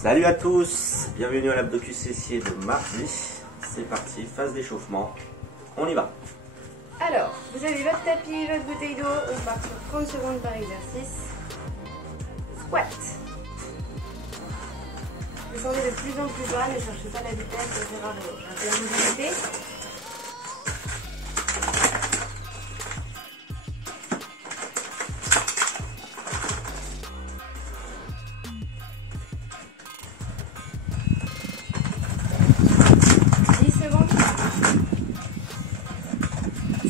Salut à tous, bienvenue à l'abdo QCC de mardi. C'est parti, phase d'échauffement, on y va. Alors, vous avez votre tapis, votre bouteille d'eau, on part sur 30 secondes par exercice. Squat. Descendez de plus en plus bas, ne cherchez pas la vitesse, ça sert à rien. Cherchez la mobilité. Secondes.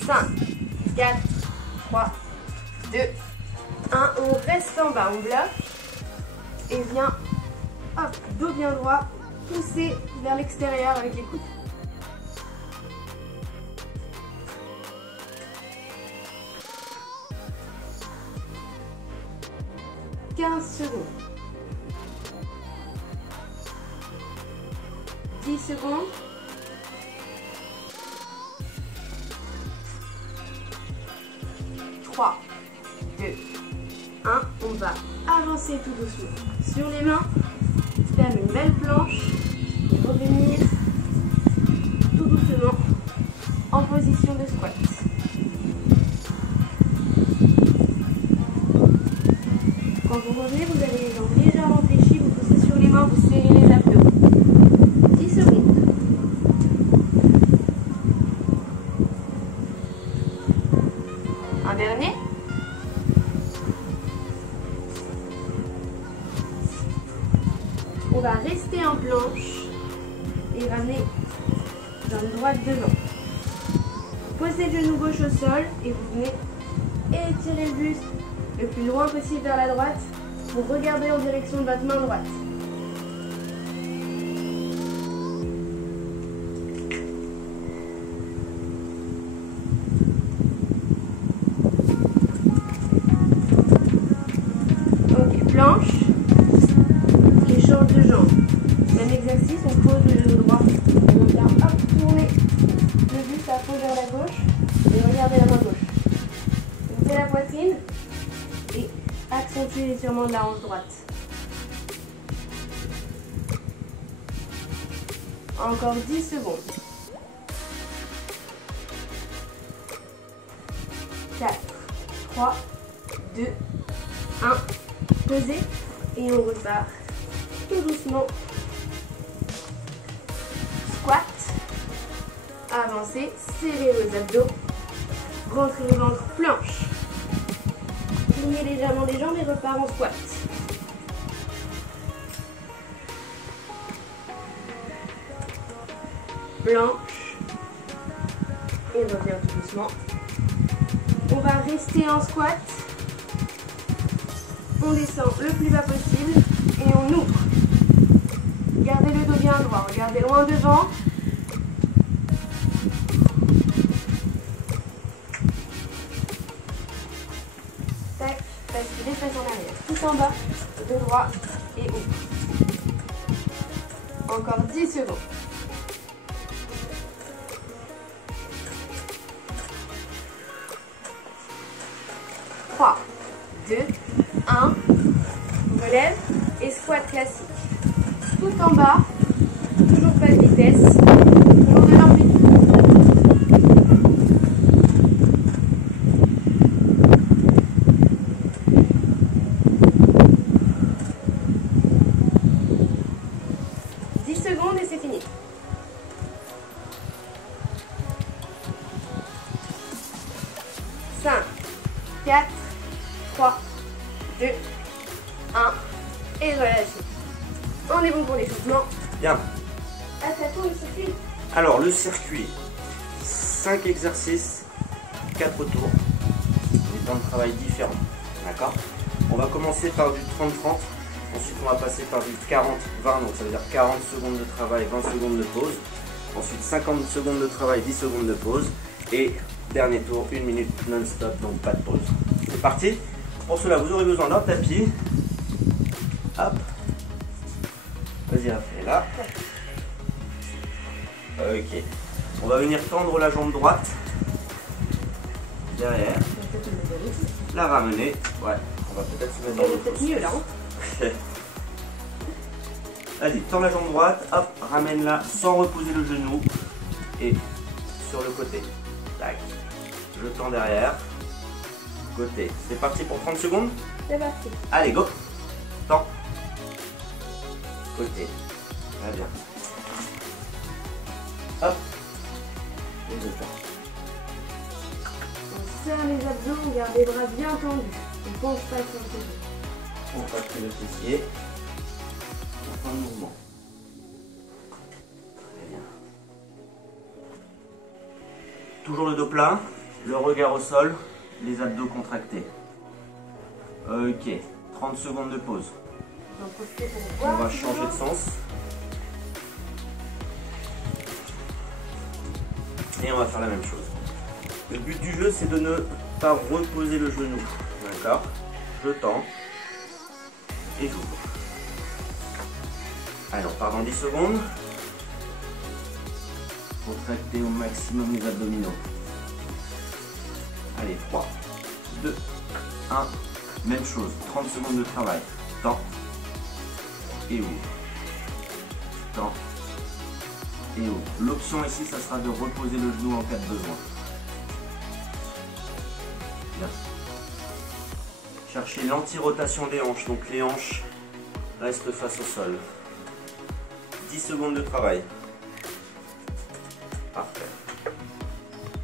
5, 4, 3, 2, 1. On reste en bas, on bloque et vient, hop, dos bien droit, pousser vers l'extérieur avec les coudes. « 15 secondes. 10 secondes. 3, 2, 1, on va avancer tout doucement sur les mains, faire une belle planche et revenir tout doucement en position de squat. Quand vous revenez, vous avez les jambes légèrement fléchies, vous poussez sur les mains, vous serrez les abdos. 10 secondes. Un dernier. On va rester en planche et ramener jambe droite devant. Posez le genou gauche au sol et vous venez étirer le buste le plus loin possible vers la droite pour regarder en direction de votre main droite. Planche, échange de jambes. Même exercice, on pose le genou droit. On vient hop, tourner le buste à fond vers la gauche et regardez la main gauche. Ouvrez la poitrine et accentuez l'étirement de la hanche droite. Encore 10 secondes. 4, 3, 2, 1. Pesez et on repart tout doucement. Squat, avancez, serrez vos abdos, rentrez le ventre, planche. Pliez légèrement les jambes et repart en squat. Planche et revient tout doucement. On va rester en squat. On descend le plus bas possible et on ouvre. Gardez le dos bien droit, regardez loin devant. Tac, passez les fesses en arrière, tout en bas, de droit et ouvre. Encore 10 secondes. 3, 2, 1, relève et squat classique. Tout en bas, toujours pas de vitesse, toujours de l'amplitude. Secondes et c'est fini. Cinq, 4, 3, 2, 1 et relâchez. On est bon pour l'échauffement. Bien. Attaquons le circuit. Alors le circuit, 5 exercices, 4 tours, des temps de travail différents. D'accord? On va commencer par du 30-30. Ensuite, on va passer par du 40-20, donc ça veut dire 40 secondes de travail, 20 secondes de pause. Ensuite, 50 secondes de travail, 10 secondes de pause. Et dernier tour, 1 minute non-stop, donc pas de pause. C'est parti. Pour cela, vous aurez besoin d'un tapis. Hop. Vas-y, Raphaël, là. Ok. On va venir tendre la jambe droite. Derrière. La ramener. Ouais, on va peut-être se mettre dans le pouce. Peut-être mieux là. Vas-y, tends la jambe droite, hop, ramène-la sans reposer le genou. Et sur le côté. Tac. Je tends derrière. Côté. C'est parti pour 30 secondes. C'est parti. Allez, go. Tends. Côté. Très bien. Hop. Et je tends. On serre les abdos, on garde les bras bien tendus. On ne penche pas sur le côté. On va créer le fessier. Fin de mouvement. Très bien. Toujours le dos plat, le regard au sol, les abdos contractés. Ok, 30 secondes de pause. On va changer de sens. Et on va faire la même chose. Le but du jeu, c'est de ne pas reposer le genou. D'accord? Je tends. Et j'ouvre. Allez, on part dans 10 secondes. Contractez au maximum les abdominaux. Allez, 3, 2, 1. Même chose, 30 secondes de travail. Tends. Et ouvre. Tends. Et ouvre. L'option ici, ça sera de reposer le genou en cas de besoin. Bien. Cherchez l'anti-rotation des hanches. Donc les hanches restent face au sol. 10 secondes de travail. Parfait.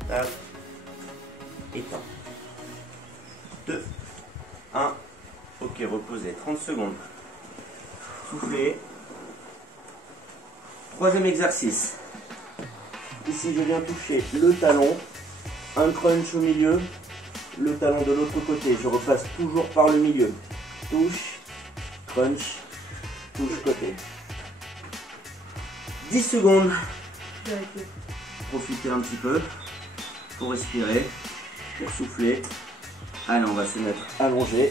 Tac. Et temps. 2, 1. Ok, reposez. 30 secondes. Soufflez. Troisième exercice. Ici, je viens toucher le talon. Un crunch au milieu. Le talon de l'autre côté. Je repasse toujours par le milieu. Touche. Crunch. Touche côté. 10 secondes. Profitez un petit peu pour respirer, pour souffler. Allez, on va se mettre allongé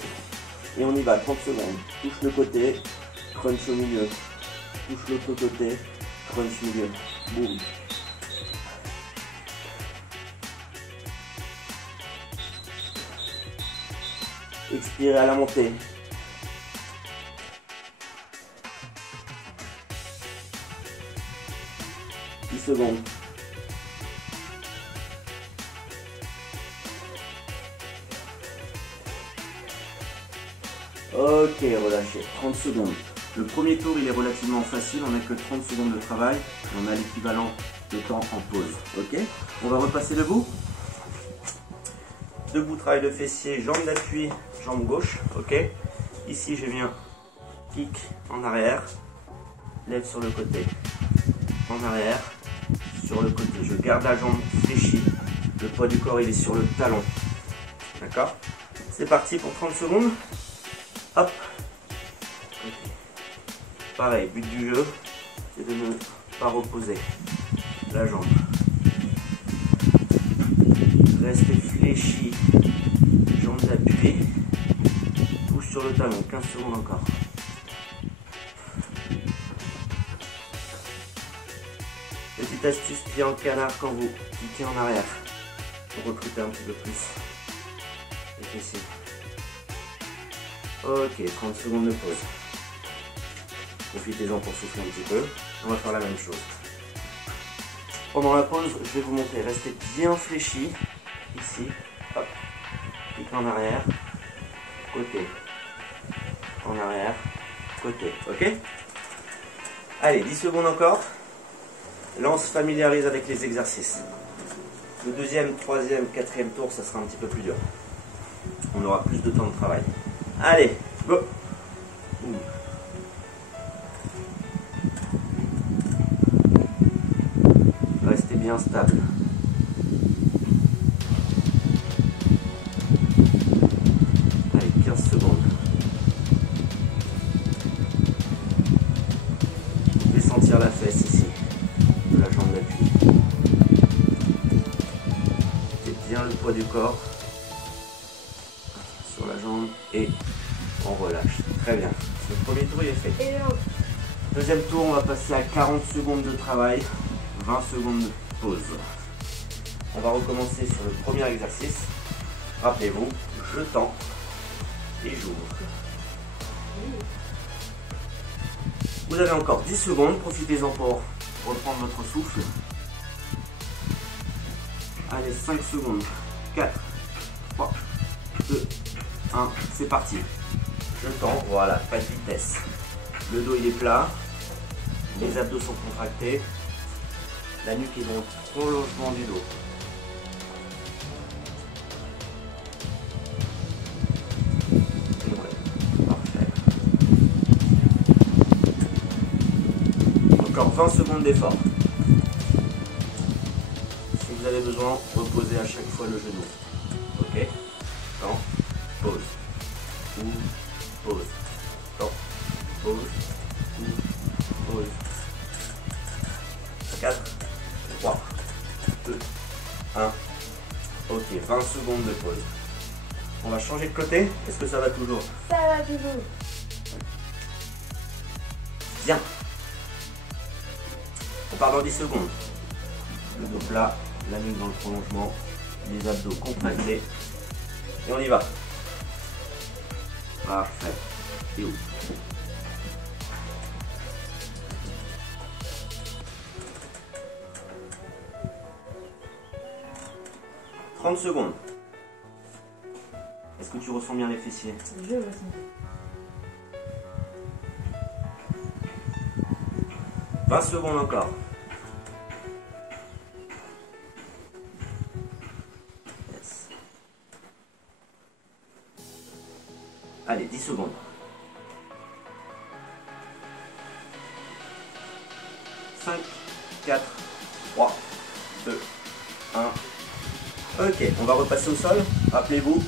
et on y va. 30 secondes. Touche le côté, crunch au milieu. Touche l'autre côté, crunch milieu. Boum. Expirez à la montée. Secondes. Ok, relâchez. 30 secondes. Le premier tour, il est relativement facile. On n'a que 30 secondes de travail. On a l'équivalent de temps en pause. Ok. On va repasser debout. Debout, travail de fessier, jambe d'appui, jambe gauche. Ok. Ici, je viens kick en arrière. Lève sur le côté. En arrière. Sur le côté, je garde la jambe fléchie, le poids du corps il est sur le talon, d'accord? C'est parti pour 30 secondes, hop, okay. Pareil, but du jeu, c'est de ne pas reposer la jambe, restez fléchi, jambe d'appui, pousse sur le talon, 15 secondes encore. Petite astuce pied en canard quand vous cliquez en arrière pour recruter un petit peu plus les fessiers. Ok, 30 secondes de pause. Profitez-en pour souffler un petit peu. On va faire la même chose. Pendant la pause, je vais vous montrer. Restez bien fléchi. Ici, hop, clic en arrière, côté, en arrière, côté. Ok? Allez, 10 secondes encore. Là, on se familiarise avec les exercices. Le deuxième, troisième, quatrième tour, ça sera un petit peu plus dur. On aura plus de temps de travail. Allez, go! Restez bien stable. Allez, 15 secondes. Vous pouvez sentir la fesse ici. La jambe d'appui. Mettez bien le poids du corps sur la jambe et on relâche. Très bien. Le premier tour il est fait. Deuxième tour, on va passer à 40 secondes de travail, 20 secondes de pause. On va recommencer sur le premier exercice. Rappelez-vous, je tends et j'ouvre. Vous avez encore 10 secondes, profitez-en pour reprendre votre souffle. Allez, 5 secondes. 4, 3, 2, 1, c'est parti. Je tends, voilà, pas de vitesse. Le dos il est plat, les abdos sont contractés, la nuque est dans le prolongement du dos. Parfait. Encore 20 secondes d'effort. Si vous avez besoin, reposez à chaque fois le genou. Ok? Temps, pause. Ou, pause. Temps, pause. Ou, pause. 4, 3, 2, 1. Ok, 20 secondes de pause. On va changer de côté. Est-ce que ça va toujours? Ça va toujours. Bien. On part dans 10 secondes. Le dos plat, la nuque dans le prolongement, les abdos contractés. Et on y va. Parfait. Et où? « 30 secondes. Est-ce que tu ressens bien les fessiers? Je ressens. « 20 secondes encore. Yes. Allez, 10 secondes. 5, 4, 3, 2, 1. Ok, on va repasser au sol. Rappelez-vous,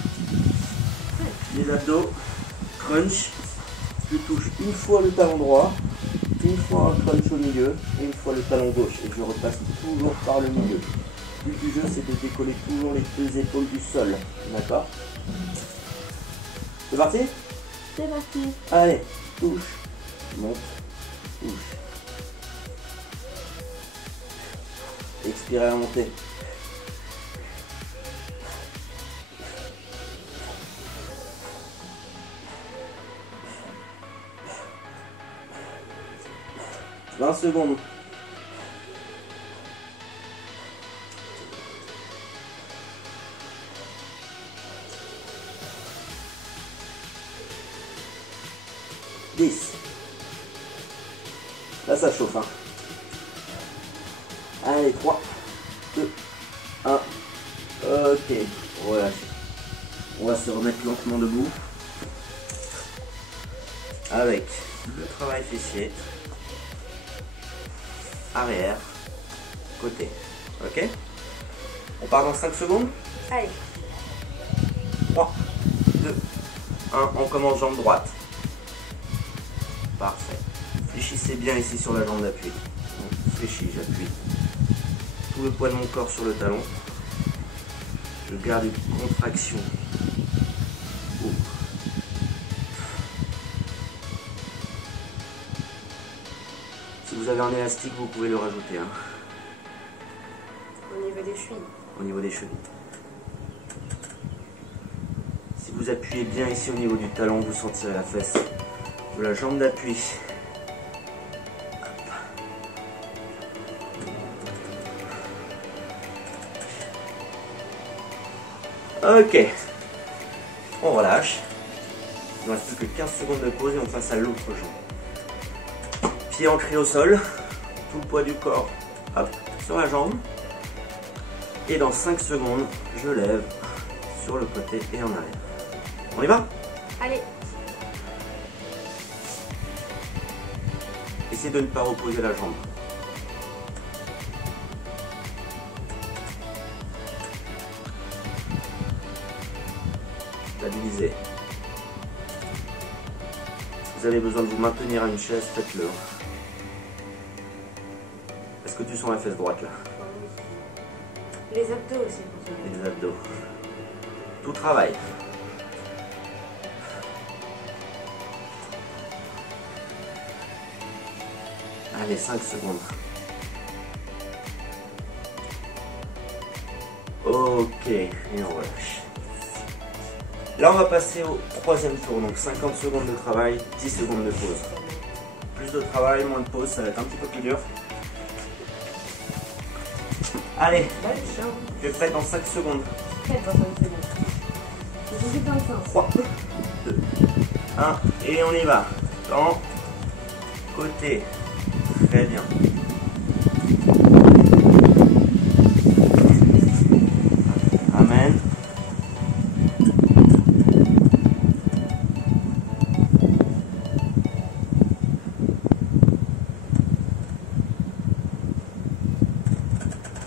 les abdos, crunch. Je touche une fois le talon droit, une fois un crunch au milieu et une fois le talon gauche. Et je repasse toujours par le milieu. Le but du jeu, c'est de décoller toujours les deux épaules du sol. D'accord? C'est parti? C'est parti. Allez, touche, monte, touche. Expirez à monter. « 20 secondes. » « 10. » Là, ça chauffe. Hein. Allez, 3, 2, 1. Ok, relâchez. On va se remettre lentement debout. Avec le travail fessier. Arrière, côté. Ok? On part dans 5 secondes. Allez. 3, 2, 1. On commence jambe droite. Parfait. Fléchissez bien ici sur la jambe d'appui. Fléchis, j'appuie. Tout le poids de mon corps sur le talon. Je garde une contraction. Ouvre. Si vous avez un élastique, vous pouvez le rajouter. Hein. Au niveau des chevilles. Au niveau des chevilles. Si vous appuyez bien ici au niveau du talon, vous sentirez la fesse de la jambe d'appui. Ok. On relâche. Il ne reste plus que 15 secondes de pause et on passe à l'autre jambe. Pied ancré au sol, tout le poids du corps hop, sur la jambe. Et dans 5 secondes, je lève sur le côté et en arrière. On y va? Allez. Essayez de ne pas reposer la jambe. Stabilisez. Vous avez besoin de vous maintenir à une chaise, faites-le. Est-ce que tu sens la fesse droite là? Les abdos aussi pour ça. Les abdos. Tout travail. Allez, 5 secondes. Ok, et on relâche. Là, on va passer au troisième tour. Donc 50 secondes de travail, 10 secondes de pause. plus de travail, moins de pause, ça va être un petit peu plus dur. Allez, tu es prêt dans 5 secondes. Prêt dans 5 secondes. Je suis dans le sens. 3, 2, 1, et on y va. Dans, côté, très bien. Amen.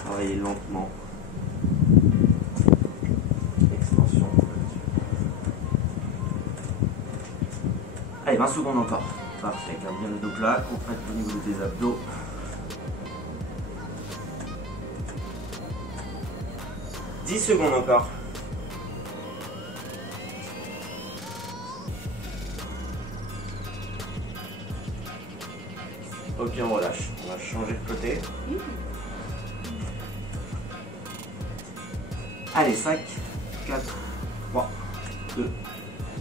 Travaillez lentement. Extension. Allez, 20 secondes encore. Parfait, garde bien le dos plat, contracte au niveau de tes abdos. « 10 secondes encore. Ok, on relâche. On va changer de côté. Allez, 5, 4, 3, 2,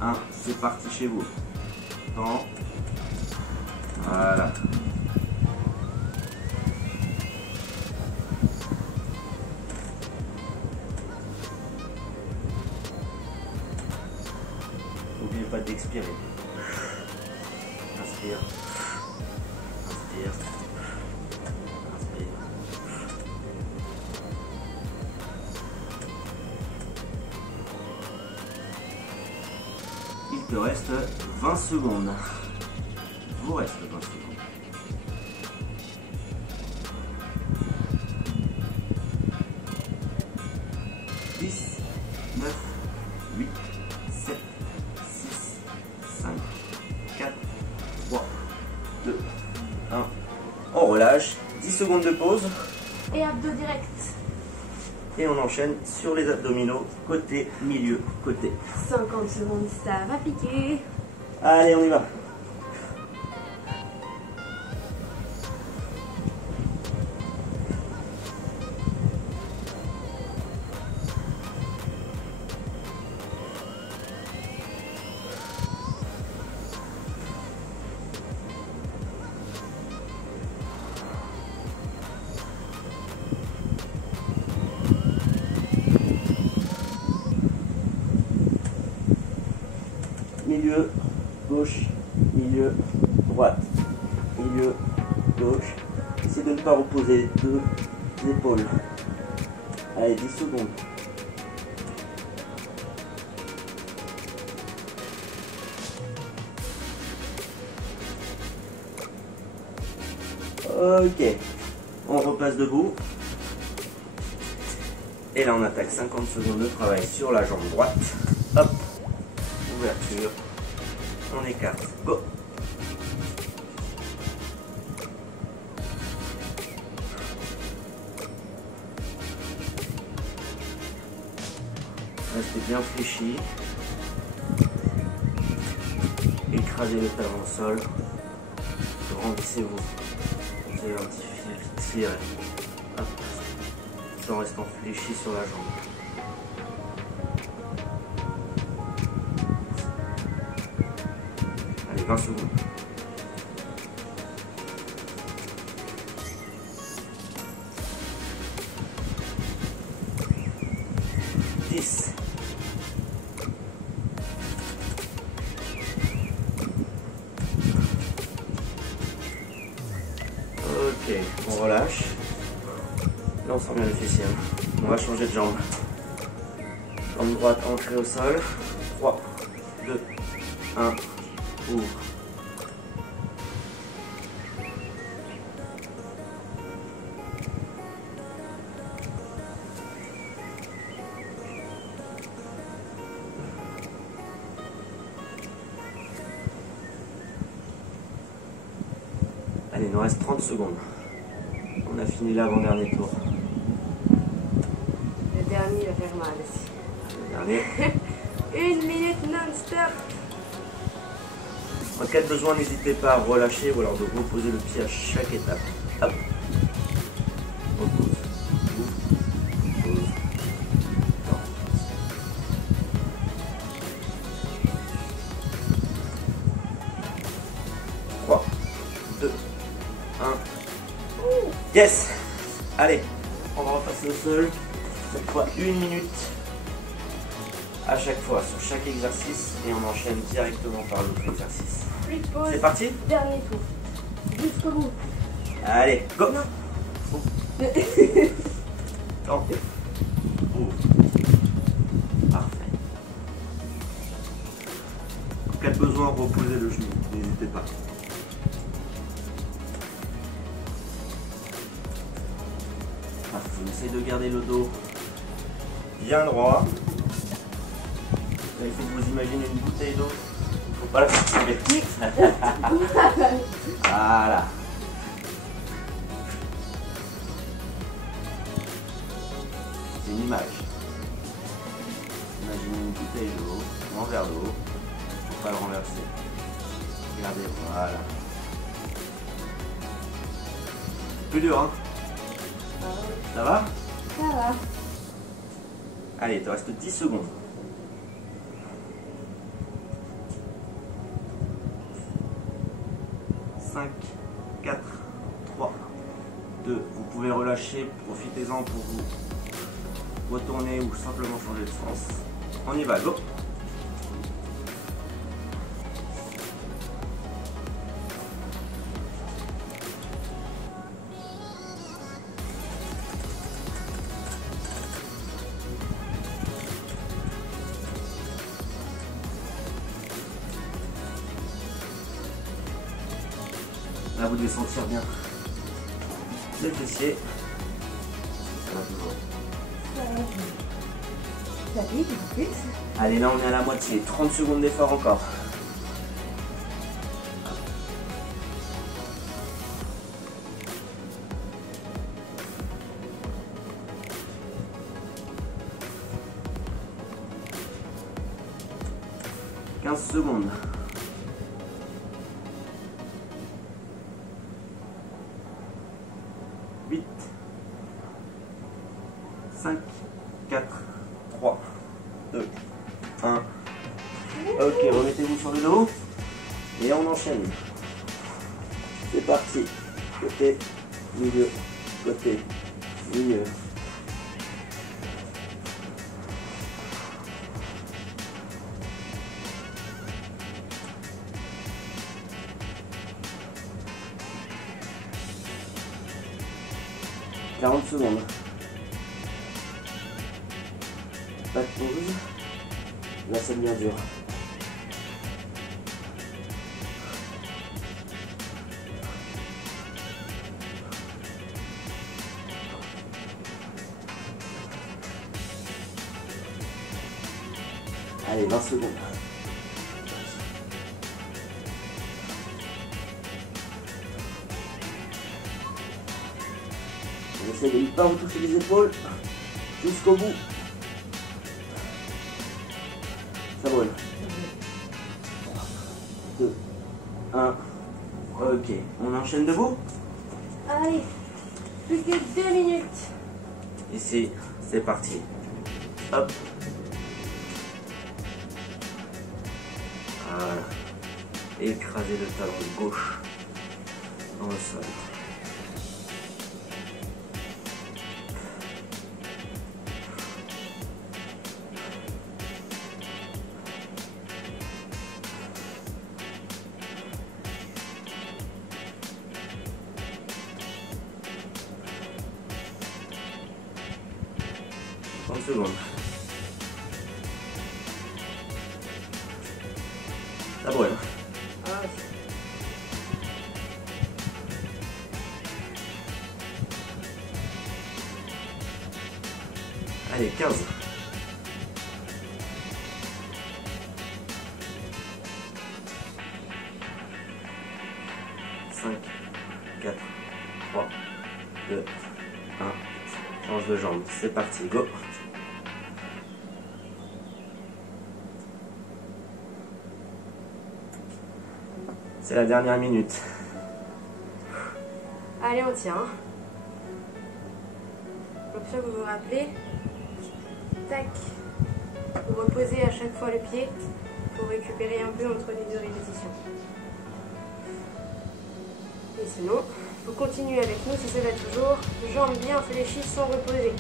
1. C'est parti chez vous. Temps. Voilà. N'oubliez pas d'expirer. Inspire. Inspire. Inspire. Il te reste 20 secondes. Vous reste 20 secondes. Dix, 9, 8, 7, 6, 5, 4, 3, 2, 1. On relâche. 10 secondes de pause. Et abdos direct. Et on enchaîne sur les abdominaux. Côté, milieu, côté. 50 secondes, ça va piquer. Allez, on y va. Milieu, gauche, milieu, droite, milieu, gauche. Essayez de ne pas reposer deux épaules. Allez, 10 secondes. Ok, on repasse debout. Et là on attaque 50 secondes de travail sur la jambe droite. Hop, ouverture, on écarte, go. Restez bien fléchi. Écrasez le talon au sol. Grandissez-vous. Tirez un petit fil, tirez. Hop. Tout en restant fléchi sur la jambe. Allez, 20 secondes. Ok, on relâche. Là on sent bien les fessiers. On va changer de jambe. Jambe droite entrée au sol. 3, 2, 1, ouvre. Allez, il nous reste 30 secondes. On a fini l'avant-dernier tour. Le dernier va faire mal. Le dernier. 1 minute non-stop. En cas de besoin, n'hésitez pas à relâcher ou alors de reposer le pied à chaque étape. Hop. Repose. Ouvre. Pose. Tends. 3, 1. Yes. Allez, on va repasser au sol. Cette fois 1 minute à chaque fois sur chaque exercice et on enchaîne directement par l'autre exercice. Plus de pause. C'est parti. Dernier tour. Jusqu'au bout. Allez, go. Non. Tentez. Oh. Parfait. En cas de besoin, reposez le genou, n'hésitez pas. On essaye de garder le dos bien droit. Là, il faut que vous imaginez une bouteille d'eau. Il ne faut pas la faire tomber. Voilà. C'est une image. Imaginez une bouteille d'eau, ou un verre d'eau. Il ne faut pas le renverser. Regardez, voilà. Plus dur, hein? Ça va? Ça va. Allez, il te reste 10 secondes. 5, 4, 3, 2. Vous pouvez relâcher, profitez-en pour vous retourner ou simplement changer de sens. On y va, go! Là, vous devez sentir bien les fessiers. Ça va toujours. Ça pique en plus. Allez, là, on est à la moitié. 30 secondes d'effort encore. « 15 secondes. 8, 5, 4, 3, 2, 1. Ok, remettez-vous sur le dos et on enchaîne. C'est parti. Côté, milieu, côté, milieu. « 40 secondes. Pas de pause. Là, ça devient dur. Allez, 20 secondes. On essaie de ne pas retoucher les épaules jusqu'au bout. Ça brûle. 2, 1. Ok, on enchaîne debout. Allez, plus que 2 minutes. Ici, c'est parti. Hop. Voilà. Écrasez le talon gauche dans le sol. Secondes. Ça brûle. Ah ouais. Allez, 15. 5, 4, 3, 2, 1. Change de jambe. C'est parti, go. C'est la dernière minute. Allez, on tient. Comme ça, vous vous rappelez. Tac. Vous reposez à chaque fois le pied pour récupérer un peu entre les deux répétitions. Et Et sinon, vous continuez avec nous si ça va toujours. Jambes bien fléchies sans reposer.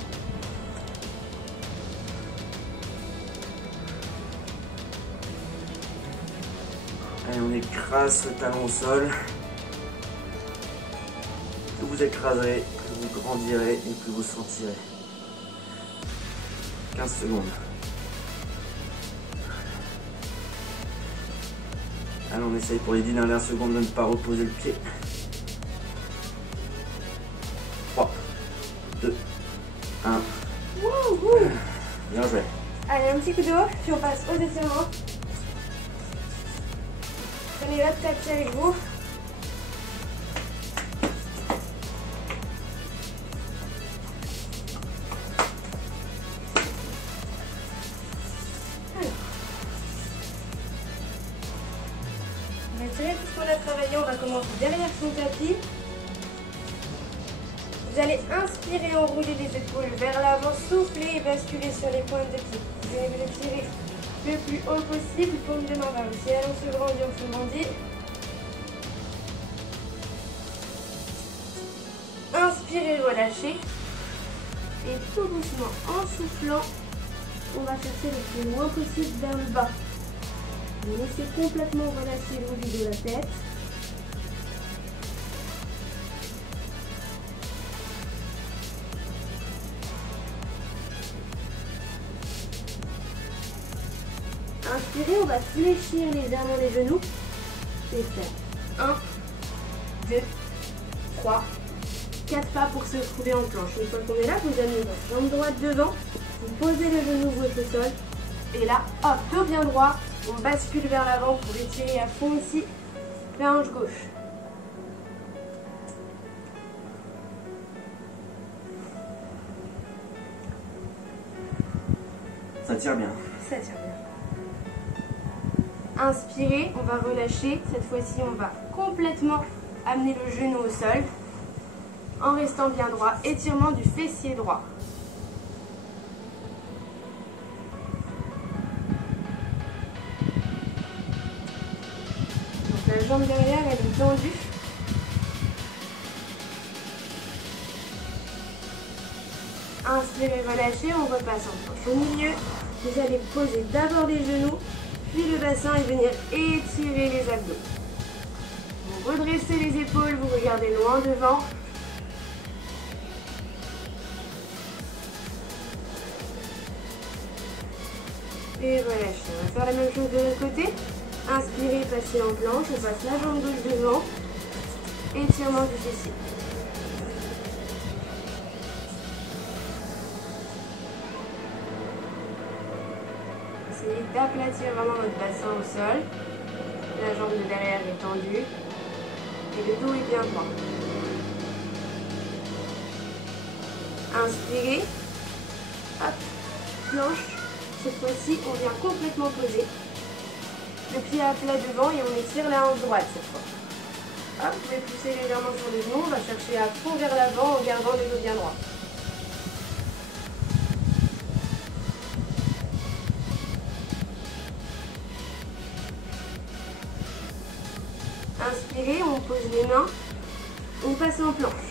Allez, on écrase le talon au sol. Plus vous écraserez, plus vous grandirez et plus vous sentirez. 15 secondes. Allez, on essaye pour les 10 dernières secondes de ne pas reposer le pied. 3, 2, 1. Wouhou! Bien joué. Allez, un petit coup d'eau, puis on passe aux étirements. Prenez votre tapis avec vous. Alors, on va tirer tout ce qu'on a travaillé. On va commencer derrière son tapis. Vous allez inspirer, enrouler les épaules vers l'avant, souffler et basculer sur les pointes de pied. Vous allez le tirer le plus haut possible, paume de main vers le ciel, on se grandit. Inspirez, relâchez. Et tout doucement, en soufflant, on va chercher le plus loin possible vers le bas. Vous laissez complètement relâcher le haut de la tête. Inspirez, on va fléchir légèrement les genoux et faire 1, 2, 3, 4 pas pour se retrouver en planche. Une fois qu'on est là, vous amenez votre jambe droite devant, vous posez le genou gauche au sol et là, hop, dos bien droit, on bascule vers l'avant pour étirer à fond ici la hanche gauche. Ça tire bien. Ça tire bien. Inspirez, on va relâcher. Cette fois-ci, on va complètement amener le genou au sol en restant bien droit. Étirement du fessier droit. Donc la jambe derrière, elle est tendue. Inspirez, relâchez, on repasse en planche au milieu. Vous allez poser d'abord les genoux, puis le bassin et venir étirer les abdos. Vous redressez les épaules, vous regardez loin devant. Et relâchez. On va faire la même chose de l'autre côté. Inspirez, passez en planche, on passe la jambe gauche devant. Étirement du fessier. Essayez d'aplatir vraiment votre bassin au sol. La jambe de derrière est tendue. Et le dos est bien droit. Inspirez. Hop. Planche. Cette fois-ci, on vient complètement poser. Le pied à plat devant et on étire la hanche droite cette fois. Hop, vous pouvez pousser légèrement sur les genoux. On va chercher à fond vers l'avant en gardant le dos bien droit. Inspirez, on pose les mains, on passe en planche.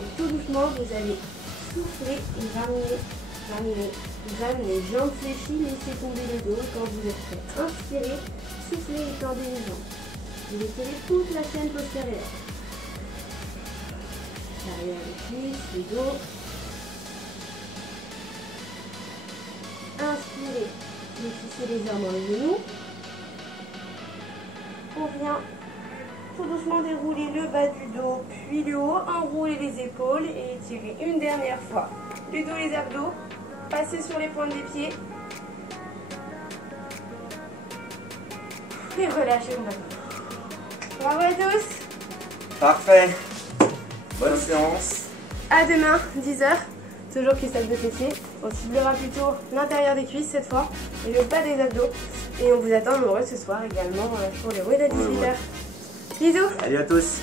Et tout doucement, vous allez souffler et ramener, jambes fléchies, laissez tomber le dos quand vous êtes prêt. Inspirez, soufflez et tendez les jambes. Vous étirez toute la chaîne postérieure. Derrière les cuisses, le dos. Inspirez, fléchissez légèrement les genoux. On vient tout doucement dérouler le bas du dos, puis le haut, enrouler les épaules et étirer une dernière fois. Le dos, les abdos, passez sur les pointes des pieds. Et relâchez complètement. Bravo à tous. Parfait. Bonne séance. À demain, 10h. Toujours cuissage de fessiers. On ciblera plutôt l'intérieur des cuisses cette fois et le bas des abdos. Et on vous attend nombreux ce soir également pour les WOD à 18h. Bisous. Salut à tous.